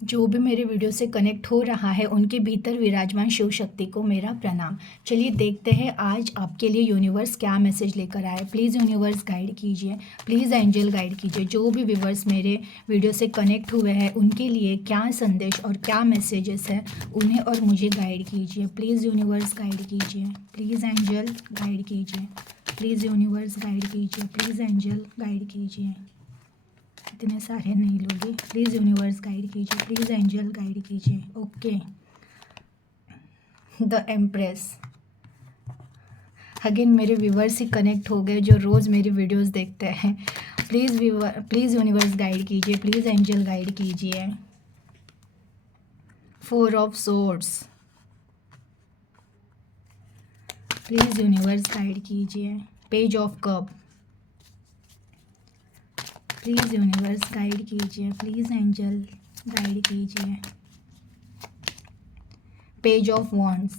जो भी मेरे वीडियो से कनेक्ट हो रहा है उनके भीतर विराजमान शिव शक्ति को मेरा प्रणाम। चलिए देखते हैं आज आपके लिए यूनिवर्स क्या मैसेज लेकर आए। प्लीज़ यूनिवर्स गाइड कीजिए, प्लीज़ एंजल गाइड कीजिए। जो भी व्यूवर्स मेरे वीडियो से कनेक्ट हुए हैं उनके लिए क्या संदेश और क्या मैसेजेस है उन्हें और मुझे गाइड कीजिए। प्लीज़ यूनिवर्स गाइड कीजिए, प्लीज़ एंजल गाइड कीजिए, प्लीज़ यूनिवर्स गाइड कीजिए, प्लीज़ एंजल गाइड कीजिए। इतने सारे नहीं लोगे, प्लीज़ यूनिवर्स गाइड कीजिए, प्लीज़ एंजल गाइड कीजिए। Okay, the empress. अगेन मेरे व्यूवर्स ही कनेक्ट हो गए जो रोज़ मेरी वीडियोस देखते हैं। प्लीज़ यूनिवर्स गाइड कीजिए, प्लीज़ एंजल गाइड कीजिए। 4 of swords, please universe guide कीजिए। Page of cup, please universe guide कीजिए, प्लीज़ एंजल गाइड कीजिए। Page of wands.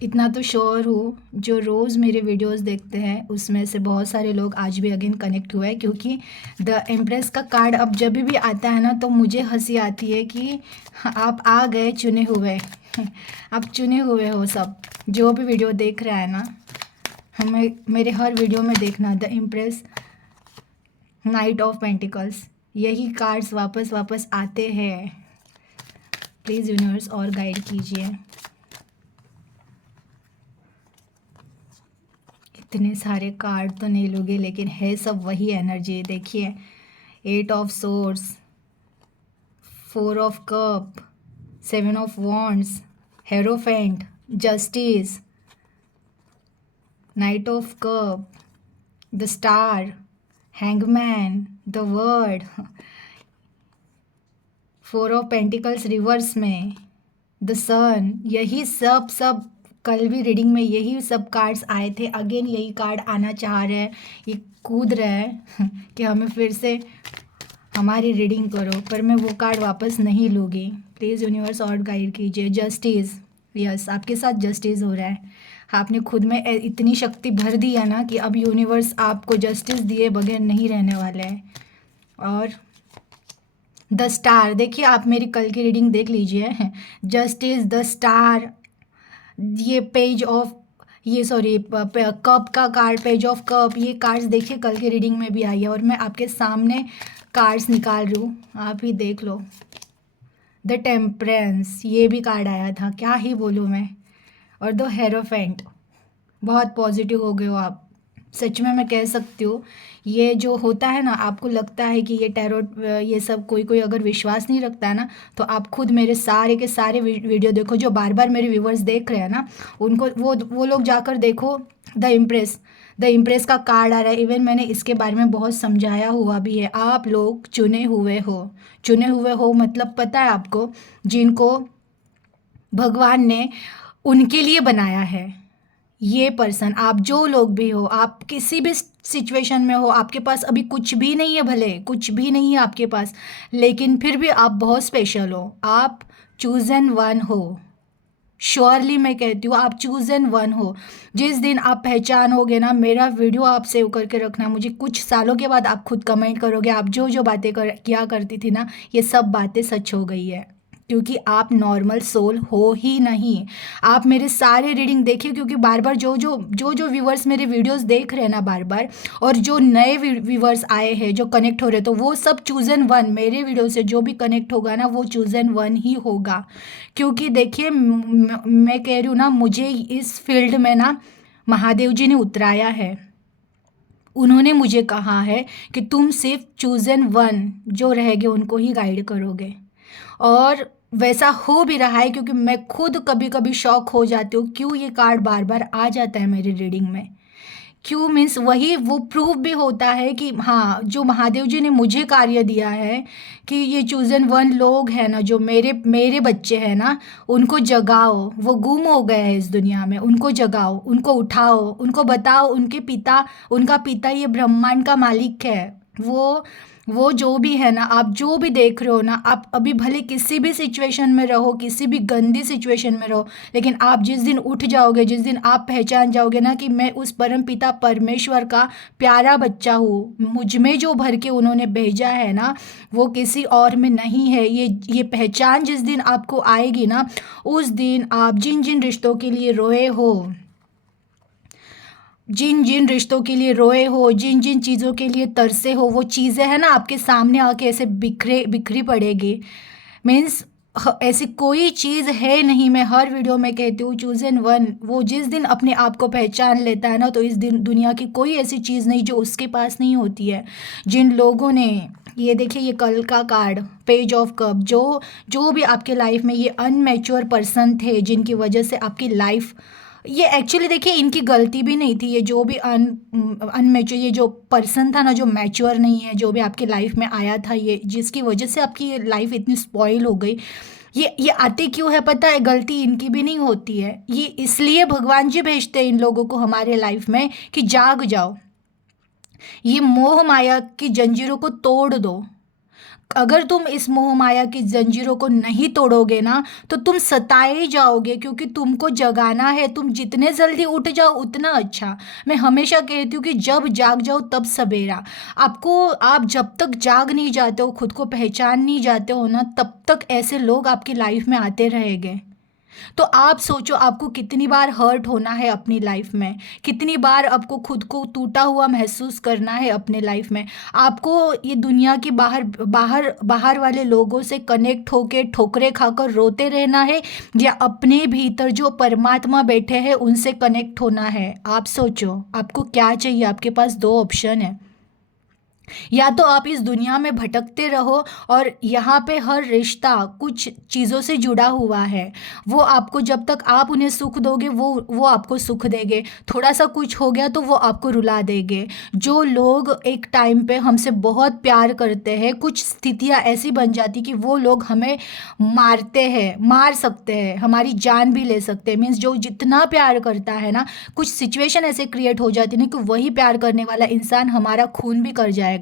इतना तो श्योर हूँ जो रोज़ मेरे वीडियोस देखते हैं उसमें से बहुत सारे लोग आज भी अगेन कनेक्ट हुए हैं, क्योंकि द एम्प्रेस का कार्ड अब जब भी आता है ना तो मुझे हंसी आती है कि आप आ गए चुने हुए। आप चुने हुए हो सब जो भी वीडियो देख रहा है ना, हमें मेरे हर वीडियो में देखना the impress, night of pentacles, यही कार्ड्स वापस वापस आते हैं। प्लीज़ यूनिवर्स और गाइड कीजिए। इतने सारे कार्ड तो नहीं लोगे लेकिन है सब वही एनर्जी। देखिए 8 of swords, 4 of cup, 7 of wands, hierophant, justice, night of cup, the star, hangman, the word, 4 of pentacles reverse में, द सन। यही सब कल भी रीडिंग में यही सब कार्ड्स आए थे। अगेन यही कार्ड आना चाह रहे हैं, ये कूद रहा है कि हमें फिर से हमारी रीडिंग करो, पर मैं वो कार्ड वापस नहीं लूँगी। प्लीज़ यूनिवर्स और गाइड कीजिए। जस्टिस, यस आपके साथ जस्टिस हो रहा है। आपने खुद में इतनी शक्ति भर दी है ना कि अब यूनिवर्स आपको जस्टिस दिए बगैर नहीं रहने वाला है। और द स्टार, देखिए आप मेरी कल की रीडिंग देख लीजिए। जस्टिस, द स्टार, ये पेज ऑफ, ये सॉरी कप का कार्ड, पेज ऑफ कप, ये कार्ड्स देखिए कल की रीडिंग में भी आई है और मैं आपके सामने कार्ड्स निकाल रही हूँ, आप ही देख लो। द टेम्परेंस, ये भी कार्ड आया था, क्या ही बोलूँ मैं। और द हेरोफेंट, बहुत पॉजिटिव हो गए हो आप, सच में मैं कह सकती हूँ। ये जो होता है ना, आपको लगता है कि ये टैरोट ये सब कोई कोई अगर विश्वास नहीं रखता है ना, तो आप खुद मेरे सारे के सारे वीडियो देखो। जो बार बार मेरे व्यूवर्स देख रहे हैं ना, उनको वो लोग जाकर देखो द इम्प्रेस का कार्ड आ रहा है। इवन मैंने इसके बारे में बहुत समझाया हुआ भी है। आप लोग चुने हुए हो, चुने हुए हो मतलब पता है आपको, जिनको भगवान ने उनके लिए बनाया है। ये पर्सन, आप जो लोग भी हो, आप किसी भी सिचुएशन में हो, आपके पास अभी कुछ भी नहीं है, भले कुछ भी नहीं है आपके पास, लेकिन फिर भी आप बहुत स्पेशल हो। आप चूजन वन हो, श्योरली मैं कहती हूँ आप चूजन वन हो। जिस दिन आप पहचानोगे ना, मेरा वीडियो आप सेव करके रखना, मुझे कुछ सालों के बाद आप खुद कमेंट करोगे आप जो जो बातें किया करती थी ना, ये सब बातें सच हो गई है। क्योंकि आप नॉर्मल सोल हो ही नहीं। आप मेरे सारे रीडिंग देखिए, क्योंकि बार बार जो व्यूवर्स मेरे वीडियोस देख रहे हैं ना बार बार, और जो नए व्यूवर्स आए हैं जो कनेक्ट हो रहे हैं, तो वो सब चूजन वन, मेरे वीडियो से जो भी कनेक्ट होगा ना वो चूजन वन ही होगा। क्योंकि देखिए मैं कह रही हूँ ना, मुझे इस फील्ड में ना महादेव जी ने उतराया है। उन्होंने मुझे कहा है कि तुम सिर्फ चूजन वन जो रहेंगे उनको ही गाइड करोगे, और वैसा हो भी रहा है। क्योंकि मैं खुद कभी कभी शॉक हो जाती हूँ क्यों ये कार्ड बार बार आ जाता है मेरी रीडिंग में। क्यों मीन्स वही वो प्रूफ भी होता है कि हाँ, जो महादेव जी ने मुझे कार्य दिया है कि ये चूजन वन लोग हैं ना, जो मेरे मेरे बच्चे हैं ना, उनको जगाओ। वो गुम हो गए हैं इस दुनिया में, उनको जगाओ, उनको उठाओ, उनको बताओ उनके पिता, उनका पिता ये ब्रह्मांड का मालिक है। वो वो जो भी है ना, आप जो भी देख रहे हो ना, आप अभी भले किसी भी सिचुएशन में रहो, किसी भी गंदी सिचुएशन में रहो, लेकिन आप जिस दिन उठ जाओगे, जिस दिन आप पहचान जाओगे ना कि मैं उस परम पिता परमेश्वर का प्यारा बच्चा हूँ, मुझ में जो भर के उन्होंने भेजा है ना, वो किसी और में नहीं है, ये पहचान जिस दिन आपको आएगी ना, उस दिन आप जिन जिन रिश्तों के लिए रोए हो, जिन जिन रिश्तों के लिए रोए हो, जिन जिन चीज़ों के लिए तरसे हो, वो चीज़ें हैं ना आपके सामने आके ऐसे बिखरे बिखरी पड़ेगी। मीन्स ऐसी कोई चीज़ है नहीं, मैं हर वीडियो में कहती हूँ, चूज एन वन। वो जिस दिन अपने आप को पहचान लेता है ना, तो इस दिन दुनिया की कोई ऐसी चीज़ नहीं जो उसके पास नहीं होती है। जिन लोगों ने, ये देखिए ये कल का कार्ड, पेज ऑफ कप, जो जो भी आपके लाइफ में ये अनमेच्योर पर्सन थे, जिनकी वजह से आपकी लाइफ, ये एक्चुअली देखिए इनकी गलती भी नहीं थी, ये जो भी अनमेच्योर, ये जो पर्सन था ना, जो मैच्योर नहीं है, जो भी आपकी लाइफ में आया था, ये जिसकी वजह से आपकी ये लाइफ इतनी स्पॉइल हो गई, ये आते क्यों है पता है? गलती इनकी भी नहीं होती है, ये इसलिए भगवान जी भेजते हैं इन लोगों को हमारे लाइफ में कि जाग जाओ, ये मोह माया की जंजीरों को तोड़ दो। अगर तुम इस मोह माया की जंजीरों को नहीं तोड़ोगे ना, तो तुम सताए जाओगे, क्योंकि तुमको जगाना है। तुम जितने जल्दी उठ जाओ उतना अच्छा। मैं हमेशा कहती हूँ कि जब जाग जाओ तब सवेरा। आपको, आप जब तक जाग नहीं जाते हो, खुद को पहचान नहीं जाते हो ना, तब तक ऐसे लोग आपकी लाइफ में आते रहेंगे। तो आप सोचो आपको कितनी बार हर्ट होना है अपनी लाइफ में, कितनी बार आपको खुद को टूटा हुआ महसूस करना है अपने लाइफ में। आपको ये दुनिया के बाहर बाहर बाहर वाले लोगों से कनेक्ट होके ठोकरे खाकर रोते रहना है, या अपने भीतर जो परमात्मा बैठे हैं उनसे कनेक्ट होना है। आप सोचो आपको क्या चाहिए। आपके पास दो ऑप्शन है, या तो आप इस दुनिया में भटकते रहो और यहाँ पे हर रिश्ता कुछ चीज़ों से जुड़ा हुआ है, वो आपको, जब तक आप उन्हें सुख दोगे वो आपको सुख देंगे, थोड़ा सा कुछ हो गया तो वो आपको रुला देंगे। जो लोग एक टाइम पे हमसे बहुत प्यार करते हैं, कुछ स्थितियाँ ऐसी बन जाती कि वो लोग हमें मारते हैं, मार सकते हैं, हमारी जान भी ले सकते हैं। मीन्स जो जितना प्यार करता है ना, कुछ सिचुएशन ऐसे क्रिएट हो जाती है ना कि वही प्यार करने वाला इंसान हमारा खून भी कर जाएगा।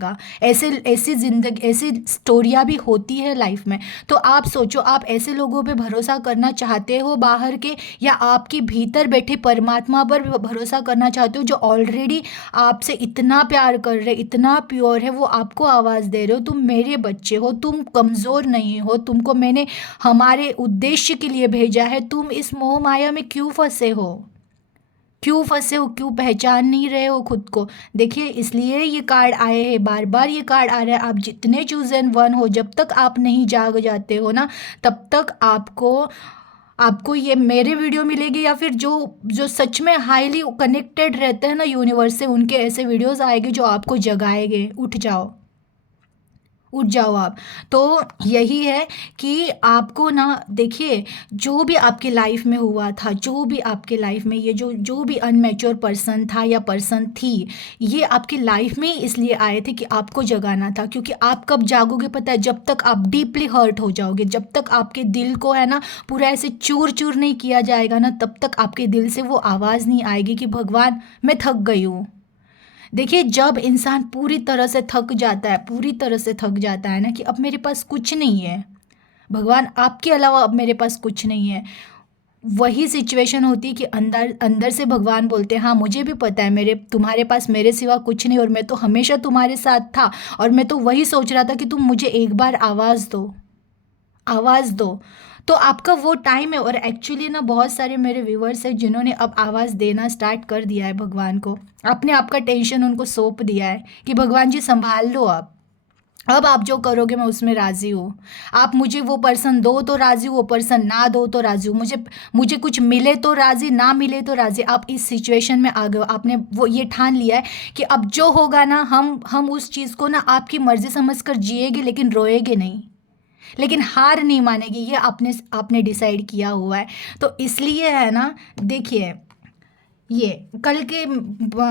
ऐसे ऐसी जिंदगी, ऐसी स्टोरियाँ भी होती है लाइफ में। तो आप सोचो आप ऐसे लोगों पे भरोसा करना चाहते हो बाहर के, या आपके भीतर बैठे परमात्मा पर भरोसा करना चाहते हो, जो ऑलरेडी आपसे इतना प्यार कर रहे, इतना प्योर है, वो आपको आवाज़ दे रहे हो, तुम मेरे बच्चे हो, तुम कमज़ोर नहीं हो, तुमको मैंने हमारे उद्देश्य के लिए भेजा है, तुम इस मोह माया में क्यों फंसे हो, क्यों फंसे हो, क्यों पहचान नहीं रहे हो खुद को? देखिए इसलिए ये कार्ड आए हैं, बार बार ये कार्ड आ रहा है। आप जितने चूज एंड वन हो, जब तक आप नहीं जाग जाते हो ना, तब तक आपको आपको ये मेरे वीडियो मिलेगी, या फिर जो जो सच में हाईली कनेक्टेड रहते हैं ना यूनिवर्स से, उनके ऐसे वीडियोस आएंगे जो आपको जगाएंगे। उठ जाओ, उठ जाओ आप। तो यही है कि आपको ना, देखिए जो भी आपके लाइफ में हुआ था, जो भी आपके लाइफ में ये जो जो भी अनमेच्योर पर्सन था या पर्सन थी, ये आपकी लाइफ में ही इसलिए आए थे कि आपको जगाना था। क्योंकि आप कब जागोगे पता है? जब तक आप डीपली हर्ट हो जाओगे, जब तक आपके दिल को है ना पूरा ऐसे चूर चूर नहीं किया जाएगा ना, तब तक आपके दिल से वो आवाज़ नहीं आएगी कि भगवान मैं थक गई हूँ। देखिए जब इंसान पूरी तरह से थक जाता है, पूरी तरह से थक जाता है ना कि अब मेरे पास कुछ नहीं है, भगवान आपके अलावा अब मेरे पास कुछ नहीं है, वही सिचुएशन होती है कि अंदर अंदर से भगवान बोलते हैं हाँ मुझे भी पता है मेरे तुम्हारे पास मेरे सिवा कुछ नहीं, और मैं तो हमेशा तुम्हारे साथ था, और मैं तो वही सोच रहा था कि तुम मुझे एक बार आवाज़ दो, आवाज़ दो। तो आपका वो टाइम है। और एक्चुअली ना बहुत सारे मेरे व्यूवर्स हैं जिन्होंने अब आवाज़ देना स्टार्ट कर दिया है भगवान को, अपने आप का टेंशन उनको सौंप दिया है कि भगवान जी संभाल लो अब आप जो करोगे मैं उसमें राज़ी हूँ। आप मुझे वो पर्सन दो तो राज़ी हूँ, वो पर्सन ना दो तो राज़ी हूँ, मुझे मुझे कुछ मिले तो राज़ी, ना मिले तो राज़ी। आप इस सिचुएशन में आ गए हो, आपने वो ये ठान लिया है कि अब जो होगा ना, हम उस चीज़ को ना आपकी मर्ज़ी समझकर जिएंगे, लेकिन रोएंगे नहीं, लेकिन हार नहीं मानेगी। ये आपने आपने डिसाइड किया हुआ है। तो इसलिए है ना, देखिए ये कल के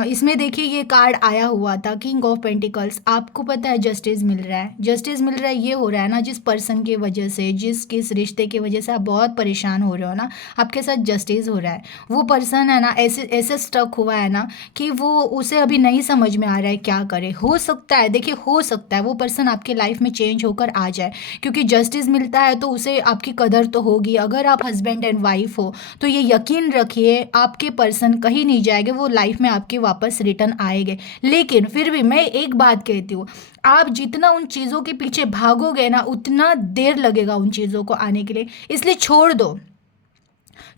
इसमें देखिए ये कार्ड आया हुआ था किंग ऑफ पेंटिकल्स। आपको पता है जस्टिस मिल रहा है, जस्टिस मिल रहा है। ये हो रहा है ना जिस पर्सन की वजह से, जिस किस रिश्ते की वजह से आप बहुत परेशान हो रहे हो ना, आपके साथ जस्टिस हो रहा है। वो पर्सन है ना ऐसे ऐसे स्टक हुआ है ना कि वो उसे अभी नहीं समझ में आ रहा है क्या करे। हो सकता है, देखिए हो सकता है वो पर्सन आपके लाइफ में चेंज होकर आ जाए, क्योंकि जस्टिस मिलता है तो उसे आपकी कदर तो होगी। अगर आप हस्बैंड एंड वाइफ हो तो ये यकीन रखिए आपके पर्सन कहीं नहीं जाएंगे, वो लाइफ में आपके वापस रिटर्न आएंगे। लेकिन फिर भी मैं एक बात कहती हूँ, आप जितना उन चीज़ों के पीछे भागोगे ना उतना देर लगेगा उन चीज़ों को आने के लिए। इसलिए छोड़ दो,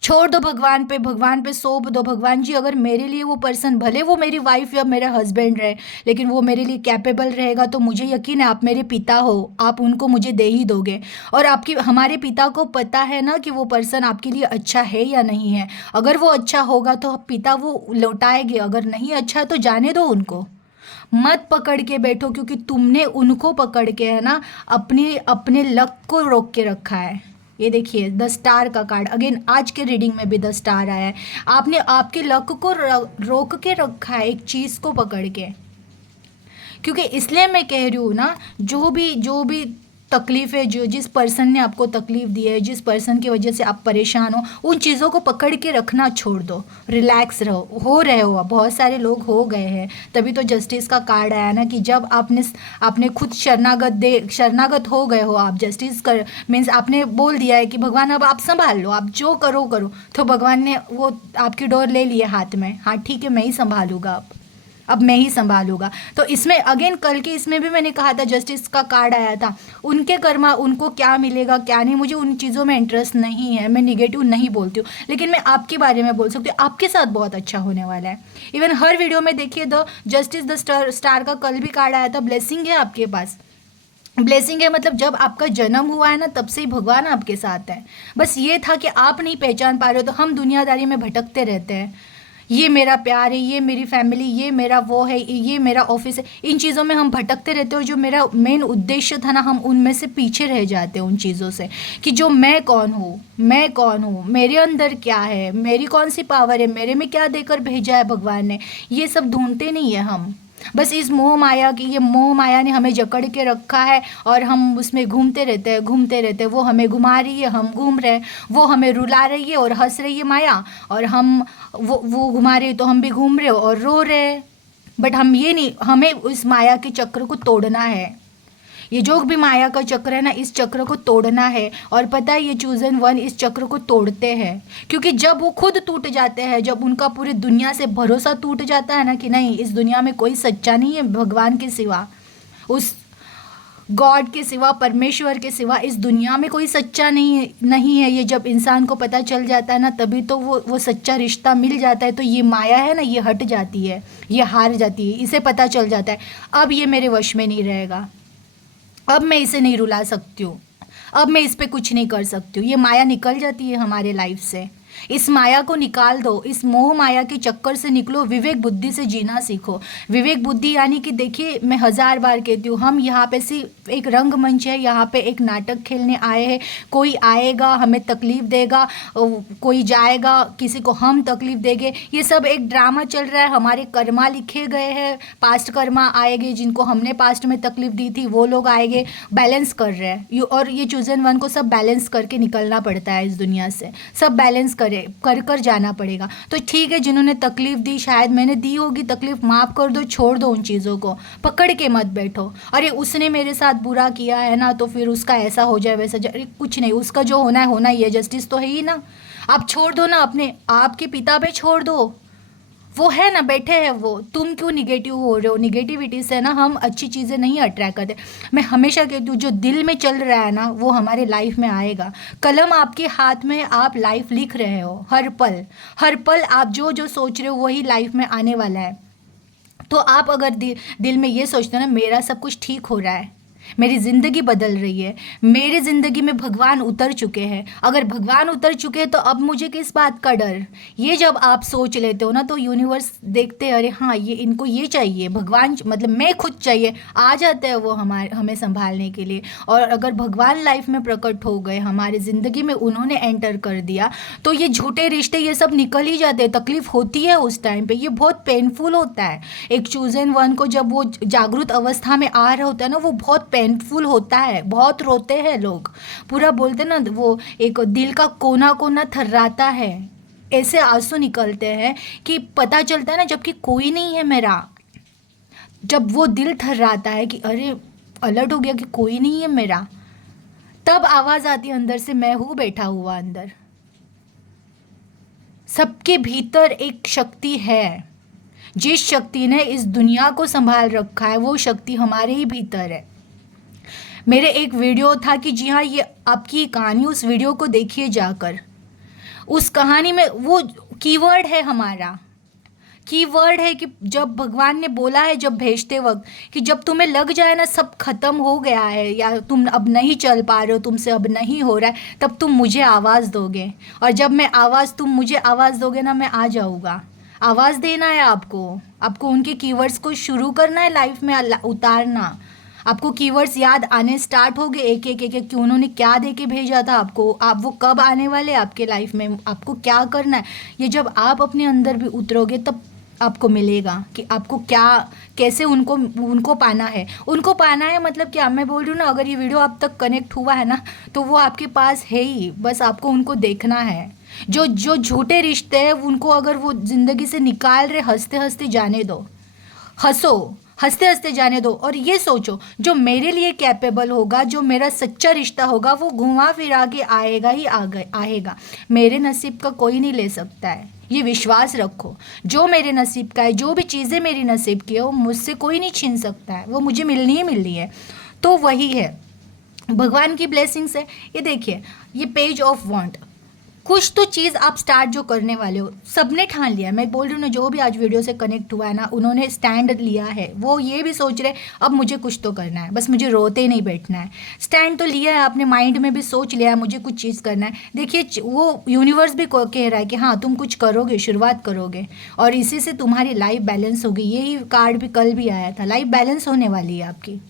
छोड़ दो भगवान पे, भगवान पे सौंप दो। भगवान जी अगर मेरे लिए वो पर्सन, भले वो मेरी वाइफ या मेरा हस्बैंड रहे, लेकिन वो मेरे लिए कैपेबल रहेगा तो मुझे यकीन है आप मेरे पिता हो, आप उनको मुझे दे ही दोगे। और आपकी हमारे पिता को पता है ना कि वो पर्सन आपके लिए अच्छा है या नहीं है। अगर वो अच्छा होगा तो पिता वो लौटाएंगे, अगर नहीं अच्छा तो जाने दो उनको। मत पकड़ के बैठो, क्योंकि तुमने उनको पकड़ के है ना अपने अपने लक को रोक के रखा है। ये देखिए द स्टार का कार्ड अगेन, आज के रीडिंग में भी द स्टार आया है। आपने आपके लक को रोक के रखा है एक चीज़ को पकड़ के। क्योंकि इसलिए मैं कह रही हूँ ना, जो भी तकलीफ है, जो जिस पर्सन ने आपको तकलीफ दी है, जिस पर्सन की वजह से आप परेशान हो, उन चीज़ों को पकड़ के रखना छोड़ दो। रिलैक्स रहो, हो रहे हो, बहुत सारे लोग हो गए हैं। तभी तो जस्टिस का कार्ड आया ना कि जब आपने खुद शरणागत हो गए हो, आप जस्टिस कर मीन्स आपने बोल दिया है कि भगवान अब आप संभाल लो, आप जो करो करो, तो भगवान ने वो आपकी डोर ले ली है हाथ में। हाँ ठीक है, मैं ही संभालूंगा, अब मैं ही संभालूंगा। तो इसमें अगेन कल के इसमें भी मैंने कहा था जस्टिस का कार्ड आया था। उनके कर्मा, उनको क्या मिलेगा क्या नहीं, मुझे उन चीज़ों में इंटरेस्ट नहीं है, मैं निगेटिव नहीं बोलती हूँ। लेकिन मैं आपके बारे में बोल सकती हूँ, आपके साथ बहुत अच्छा होने वाला है। इवन हर वीडियो में देखिए द जस्टिस द स्टार का कल भी कार्ड आया था। ब्लेसिंग है आपके पास, ब्लेसिंग है, मतलब जब आपका जन्म हुआ है ना तब से ही भगवान आपके साथ है। बस ये था कि आप नहीं पहचान पा रहे हो, तो हम दुनियादारी में भटकते रहते हैं। ये मेरा प्यार है, ये मेरी फैमिली, ये मेरा वो है, ये मेरा ऑफिस है, इन चीज़ों में हम भटकते रहते हो। जो मेरा मेन उद्देश्य था ना, हम उनमें से पीछे रह जाते हैं उन चीज़ों से, कि जो मैं कौन हूँ, मैं कौन हूँ, मेरे अंदर क्या है, मेरी कौन सी पावर है, मेरे में क्या देकर भेजा है भगवान ने। ये सब ढूंढते नहीं है हम। बस इस मोह माया की, ये मोह माया ने हमें जकड़ के रखा है और हम उसमें घूमते रहते हैं, घूमते रहते हैं। वो हमें घुमा रही है, हम घूम रहे हैं। वो हमें रुला रही है और हंस रही है माया, और हम वो घुमा रही है तो हम भी घूम रहे हो और रो रहे हैं। बट हम ये नहीं, हमें उस माया के चक्र को तोड़ना है। ये जो भी माया का चक्र है ना, इस चक्र को तोड़ना है। और पता है ये चूजन वन इस चक्र को तोड़ते हैं, क्योंकि जब वो खुद टूट जाते हैं, जब उनका पूरी दुनिया से भरोसा टूट जाता है ना कि नहीं इस दुनिया में कोई सच्चा नहीं है भगवान के सिवा, उस गॉड के सिवा, परमेश्वर के सिवा इस दुनिया में कोई सच्चा नहीं है। ये जब इंसान को पता चल जाता है ना, तभी तो वो सच्चा रिश्ता मिल जाता है। तो ये माया है ना, ये हट जाती है, ये हार जाती है, इसे पता चल जाता है अब ये मेरे वश में नहीं रहेगा, अब मैं इसे नहीं रुला सकती हूँ, अब मैं इस पे कुछ नहीं कर सकती हूँ। ये माया निकल जाती है हमारे लाइफ से। इस माया को निकाल दो, इस मोह माया के चक्कर से निकलो, विवेक बुद्धि से जीना सीखो। विवेक बुद्धि यानी कि देखिए मैं हजार बार कहती हूँ, हम यहाँ पे सिर्फ एक रंगमंच है, यहाँ पे एक नाटक खेलने आए हैं। कोई आएगा हमें तकलीफ देगा, कोई जाएगा किसी को हम तकलीफ देंगे। ये सब एक ड्रामा चल रहा है। हमारे कर्मा लिखे गए हैं, पास्ट कर्मा आएंगे, जिनको हमने पास्ट में तकलीफ दी थी वो लोग आएंगे, बैलेंस कर रहे हैं। और ये चूजन वन को सब बैलेंस करके निकलना पड़ता है इस दुनिया से, सब बैलेंस कर जाना पड़ेगा। तो ठीक है, जिन्होंने तकलीफ दी, शायद मैंने दी होगी तकलीफ, माफ़ कर दो, छोड़ दो उन चीज़ों को, पकड़ के मत बैठो। अरे उसने मेरे साथ बुरा किया है ना तो फिर उसका ऐसा हो जाए वैसा जाए, अरे कुछ नहीं, उसका जो होना है होना ही है, जस्टिस तो है ही ना। आप छोड़ दो ना, अपने आपके पिता पे छोड़ दो, वो है ना, बैठे हैं वो। तुम क्यों निगेटिव हो रहे हो? निगेटिविटी से ना हम अच्छी चीज़ें नहीं अट्रैक्ट करते। मैं हमेशा कहती हूँ जो दिल में चल रहा है ना वो हमारे लाइफ में आएगा। कलम आपके हाथ में, आप लाइफ लिख रहे हो हर पल, हर पल आप जो जो सोच रहे हो वही लाइफ में आने वाला है। तो आप अगर दिल में ये सोचते हो ना मेरा सब कुछ ठीक हो रहा है, मेरी ज़िंदगी बदल रही है, मेरी ज़िंदगी में भगवान उतर चुके हैं। अगर भगवान उतर चुके हैं तो अब मुझे किस बात का डर। ये जब आप सोच लेते हो ना तो यूनिवर्स देखते हैं, अरे हाँ ये इनको ये चाहिए, भगवान मतलब मैं खुद चाहिए, आ जाते हैं वो हमें संभालने के लिए। और अगर भगवान लाइफ में प्रकट हो गए, हमारी ज़िंदगी में उन्होंने एंटर कर दिया, तो ये झूठे रिश्ते ये सब निकल ही जाते हैं। तकलीफ होती है उस टाइम पे, ये बहुत पेनफुल होता है। एक चूजन वन को जब वो जागरूक अवस्था में आ रहा होता है ना, वो बहुत पेनफुल होता है, बहुत रोते हैं लोग, पूरा बोलते ना वो एक दिल का कोना कोना थर्राता है, ऐसे आंसू निकलते हैं कि पता चलता है ना जबकि कोई नहीं है मेरा। जब वो दिल थर्राता है कि अरे अलर्ट हो गया कि कोई नहीं है मेरा, तब आवाज़ आती है अंदर से, मैं हूँ बैठा हुआ अंदर। सबके भीतर एक शक्ति है, जिस शक्ति ने इस दुनिया को संभाल रखा है वो शक्ति हमारे ही भीतर है। मेरे एक वीडियो था कि जी हाँ ये आपकी कहानी, उस वीडियो को देखिए जाकर। उस कहानी में वो कीवर्ड है हमारा, कीवर्ड है कि जब भगवान ने बोला है जब भेजते वक्त कि जब तुम्हें लग जाए ना सब खत्म हो गया है या तुम अब नहीं चल पा रहे हो, तुमसे अब नहीं हो रहा है, तब तुम मुझे आवाज़ दोगे। और जब मैं तुम मुझे आवाज़ दोगे ना, मैं आ जाऊँगा। आवाज़ देना है आपको, आपको उनके कीवर्ड्स को शुरू करना है लाइफ में उतारना। आपको कीवर्ड्स याद आने स्टार्ट हो गए एक एक एक एक कि उन्होंने क्या दे के भेजा था आपको, आप वो कब आने वाले आपके लाइफ में, आपको क्या करना है। ये जब आप अपने अंदर भी उतरोगे तब आपको मिलेगा कि आपको क्या, कैसे उनको पाना है। उनको पाना है मतलब क्या, मैं बोल रही हूँ ना, अगर ये वीडियो आप तक कनेक्ट हुआ है ना तो वो आपके पास है ही, बस आपको उनको देखना है। जो जो झूठे रिश्ते हैं उनको अगर वो ज़िंदगी से निकाल रहे, हंसते हंसते जाने दो, हंसो, हंसते हंसते जाने दो। और ये सोचो जो मेरे लिए कैपेबल होगा, जो मेरा सच्चा रिश्ता होगा, वो घुमा फिरा के आएगा ही आएगा। मेरे नसीब का कोई नहीं ले सकता है, ये विश्वास रखो। जो मेरे नसीब का है, जो भी चीज़ें मेरी नसीब की है, वो मुझसे कोई नहीं छीन सकता है, वो मुझे मिलनी ही मिलनी है। तो वही है, भगवान की ब्लेसिंग्स है। ये देखिए, ये पेज ऑफ वांट, कुछ तो चीज़ आप स्टार्ट जो करने वाले हो, सबने ठान लिया। मैं बोल रही हूँ ना, जो भी आज वीडियो से कनेक्ट हुआ है ना, उन्होंने स्टैंड लिया है। वो ये भी सोच रहे अब मुझे कुछ तो करना है, बस मुझे रोते ही नहीं बैठना है। स्टैंड तो लिया है आपने, माइंड में भी सोच लिया है मुझे कुछ चीज़ करना है। देखिए वो यूनिवर्स भी कह रहा है कि हाँ तुम कुछ करोगे, शुरुआत करोगे, और इसी से तुम्हारी लाइफ बैलेंस होगी। यही कार्ड भी कल भी आया था, लाइफ बैलेंस होने वाली है आपकी।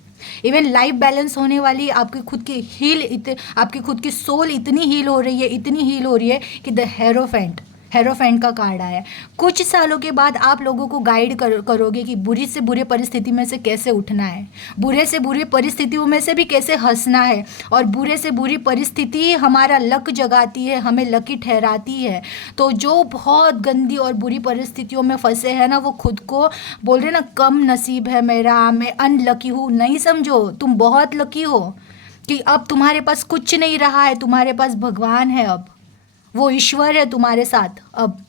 इवन लाइफ बैलेंस होने वाली, आपकी खुद की आपकी खुद की सोल इतनी हील हो रही है, इतनी हील हो रही है कि द हेरोफेंट का कार्ड आया है। कुछ सालों के बाद आप लोगों को गाइड करोगे कि बुरी से बुरे परिस्थिति में से कैसे उठना है, बुरे से बुरी परिस्थितियों में से भी कैसे हंसना है। और बुरे से बुरी परिस्थिति हमारा लक जगाती है, हमें लकी ठहराती है। तो जो बहुत गंदी और बुरी परिस्थितियों में फंसे हैं ना, वो खुद को बोल रहे ना कम नसीब है मेरा, मैं अनलकी हूँ। नहीं समझो, तुम बहुत लकी हो कि अब तुम्हारे पास कुछ नहीं रहा है, तुम्हारे पास भगवान है। अब वो ईश्वर है तुम्हारे साथ, अब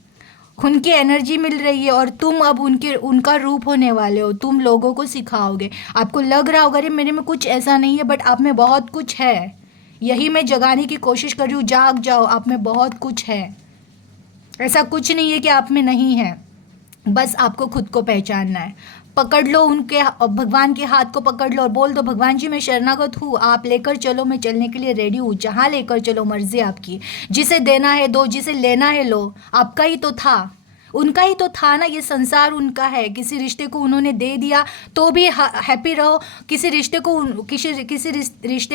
उनकी एनर्जी मिल रही है और तुम अब उनका रूप होने वाले हो। तुम लोगों को सिखाओगे। आपको लग रहा होगा अरे मेरे में कुछ ऐसा नहीं है, बट आप में बहुत कुछ है। यही मैं जगाने की कोशिश कर रही हूँ, जाग जाओ, आप में बहुत कुछ है। ऐसा कुछ नहीं है कि आप में नहीं है, बस आपको खुद को पहचानना है। पकड़ लो उनके भगवान के हाथ को पकड़ लो और बोल दो भगवान जी मैं शरणागत हूँ, आप लेकर चलो, मैं चलने के लिए रेडी हूँ, जहाँ लेकर चलो मर्जी आपकी। जिसे देना है दो, जिसे लेना है लो, आपका ही तो था, उनका ही तो था ना, ये संसार उनका है। किसी रिश्ते को उन्होंने दे दिया तो भी हैप्पी रहो, किसी रिश्ते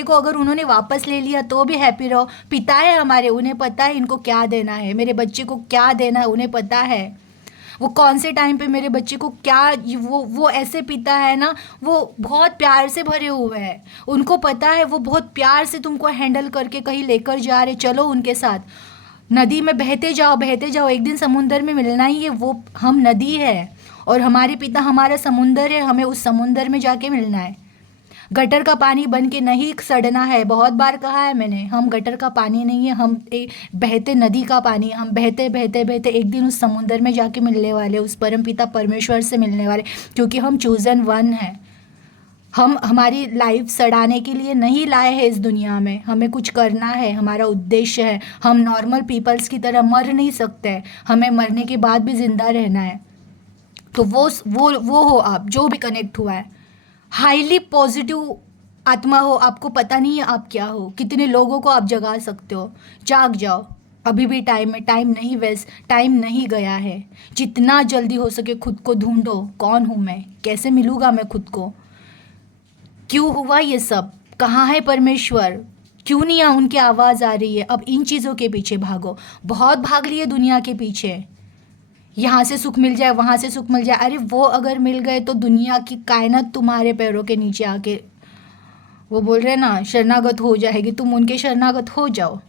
को अगर उन्होंने वापस ले लिया तो भी हैप्पी रहो। पिता है हमारे, उन्हें पता है इनको क्या देना है, मेरे बच्चे को क्या देना है उन्हें पता है। वो कौन से टाइम पे मेरे बच्चे को क्या, वो ऐसे पिता है ना, वो बहुत प्यार से भरे हुए हैं। उनको पता है, वो बहुत प्यार से तुमको हैंडल करके कहीं लेकर जा रहे। चलो उनके साथ, नदी में बहते जाओ बहते जाओ, एक दिन समुंदर में मिलना ही है। वो हम नदी है और हमारे पिता हमारा समुंदर है, हमें उस समुंदर में जाके मिलना है। गटर का पानी बन के नहीं सड़ना है, बहुत बार कहा है मैंने। हम गटर का पानी नहीं है, हम एक बहते नदी का पानी। हम बहते बहते बहते एक दिन उस समुंदर में जाके मिलने वाले, उस परमपिता परमेश्वर से मिलने वाले, क्योंकि हम चूजन वन हैं। हम हमारी लाइफ सड़ाने के लिए नहीं लाए हैं इस दुनिया में, हमें कुछ करना है, हमारा उद्देश्य है। हम नॉर्मल पीपल्स की तरह मर नहीं सकते, हमें मरने के बाद भी जिंदा रहना है। तो वो हो, आप जो भी कनेक्ट हुआ है, हाईली पॉजिटिव आत्मा हो, आपको पता नहीं है आप क्या हो, कितने लोगों को आप जगा सकते हो। जाग जाओ, अभी भी टाइम है, टाइम नहीं वेस्ट, टाइम नहीं गया है। जितना जल्दी हो सके खुद को ढूंढो, कौन हूँ मैं, कैसे मिलूँगा मैं खुद को, क्यों हुआ ये सब, कहाँ है परमेश्वर, क्यों नहीं उनकी आवाज़ आ रही है। अब इन चीज़ों के पीछे भागो, बहुत भाग लिए दुनिया के पीछे, यहाँ से सुख मिल जाए, वहाँ से सुख मिल जाए। अरे वो अगर मिल गए तो दुनिया की कायनात तुम्हारे पैरों के नीचे आके, वो बोल रहे हैं ना, शरणागत हो जाएगी, तुम उनके शरणागत हो जाओ।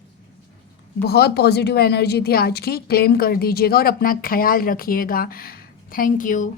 बहुत पॉजिटिव एनर्जी थी आज की, क्लेम कर दीजिएगा और अपना ख्याल रखिएगा। Thank you.